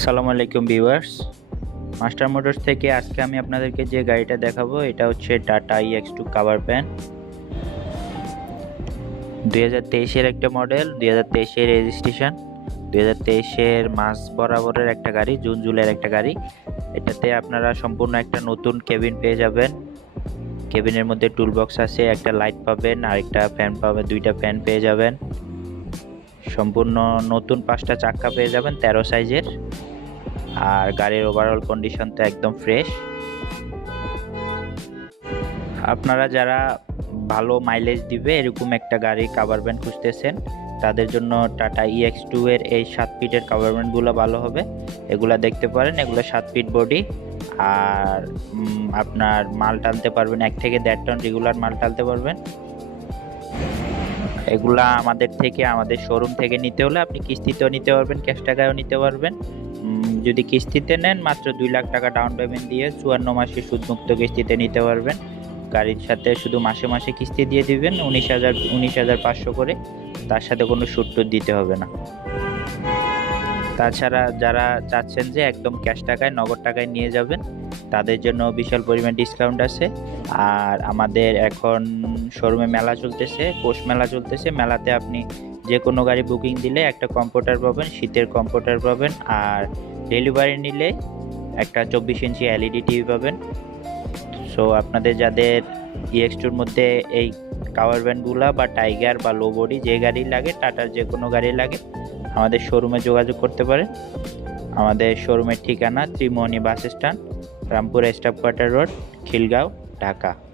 আসসালামু আলাইকুম viewers. Master motors থেকে আজকে আমি আপনাদেরকে যে গাড়িটা দেখাবো, এটা হচ্ছে Tata EX two cover pan দুই হাজার তেইশের একটা মডেল দুই হাজার তেইশের রেজিস্ট্রেশন দুই হাজার তেইশের মাস বরাবরের একটা গাড়ি, জুন জুলাইয়ের একটা গাড়ি। এটাতে আপনারা সম্পূর্ণ একটা নতুন কেবিন পেয়ে যাবেন। কেবিনের মধ্যে টুল বক্স আছে, একটা লাইট পাবেন আর একটা ফ্যান পাবেন, দুইটা ফ্যান পেয়ে যাবেন। সম্পূর্ণ নতুন পাঁচটা চাক্কা পেয়ে যাবেন, তেরো সাইজের আর গাড়ির ওভারঅল কন্ডিশন তো একদম ফ্রেশ আপনারা যারা ভালো মাইলেজ দিবে, এরকম একটা গাড়ি কাভার ব্যান্ড খুঁজতেছেন, তাদের জন্য টাটা ইএক্স টু এর এই সাত ফিটের কাভার ব্যান্ডগুলো ভালো হবে। এগুলো দেখতে পারেন, এগুলো সাত ফিট বডি আর আপনার মাল টানতে পারবেন, এক থেকে দেড় টন রেগুলার মাল টানতে পারবেন। এগুলা আমাদের থেকে, আমাদের শোরুম থেকে নিতে হলে আপনি কিস্তিতেও নিতে পারবেন ক্যাশ টাকায়ও নিতে পারবেন। যদি কিস্তিতে নেন, মাত্র দুই লাখ টাকা ডাউন পেমেন্ট দিয়ে চুয়ান্ন মাসে সুদমুক্ত কিস্তিতে নিতে পারবেন। গাড়ির সাথে শুধু মাসে মাসে কিস্তি দিয়ে দিবেন, উনিশ হাজার উনিশ হাজার পাঁচশো করে। তার সাথে কোনো সুদ দিতে হবে না। তাছাড়া যারা চাচ্ছেন যে একদম ক্যাশ টাকায়, নগদ টাকায় নিয়ে যাবেন, তাদের জন্য বিশাল পরিমাণ ডিসকাউন্ট আছে। আর আমাদের এখন শোরুমে মেলা চলতেছে, পৌষ মেলা চলতেছে। মেলাতে আপনি যে কোনো গাড়ি বুকিং দিলে একটা কম্পিউটার পাবেন, শীতের কম্পিউটার পাবেন, আর ডেলিভারি নিলে একটা চব্বিশ ইঞ্চি এলইডি টিভি পাবেন। সো আপনাদের যাদের ইএক্স টুর মধ্যে এই কাওয়ার ব্যান্ডগুলো বা টাইগার বা লো বডি যে গাড়ি লাগে টাটার যে কোনো গাড়ি লাগে, আমাদের শোরুমে যোগাযোগ করতে পারে আমাদের শোরুমের ঠিকানা Trimohoni bus stand Rampur staff quarter road, Khilgaon, Dhaka.